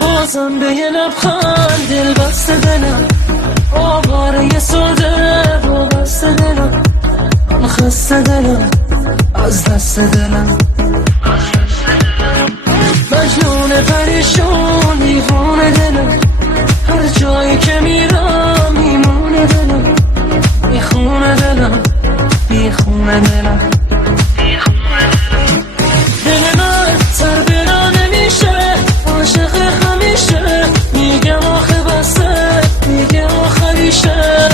بازم به یه لبخند دل بسته دلم آواره ساده وابسته دلم من خسته دلم از دست دلم مجنون پریشون دیوونه دلم هر جایی که میرم میمونه دلم میخونه دلم میخونه دلم دل من سر برا نمیشه عاشق همیشه میگم آخه بسته میگه آخریشه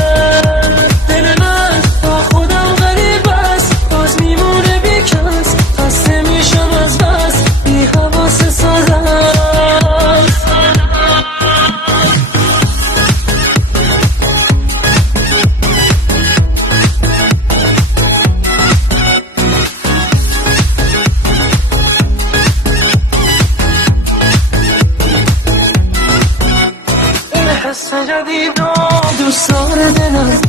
دل من با خودم غریب است باز میمونه بی کس خسته میشم از بس بی حواس سازم حس جدید دوست داره دلم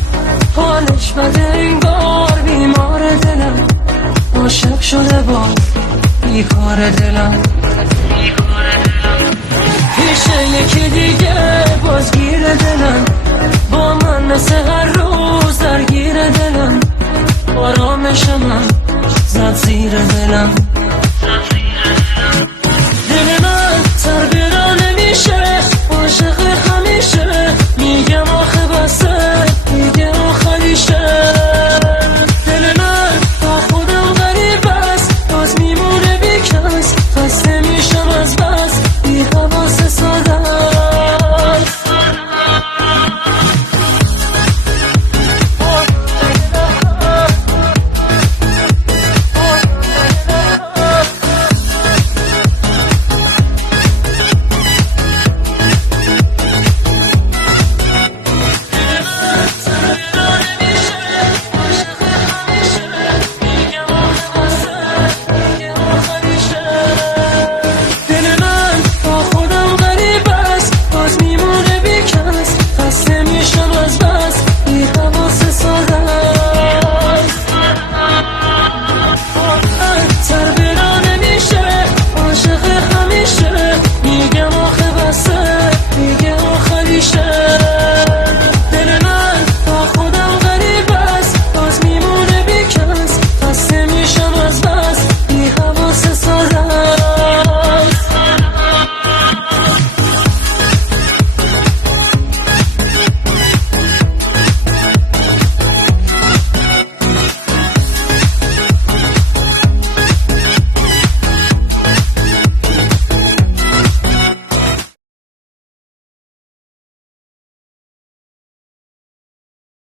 حالش بده انگار بیمار دلم عاشق شده با بیکار دلم پیش یکی دیگه بازگیر دلم با من مثل هر روز درگیر دلم آرامش من زد زیر دلم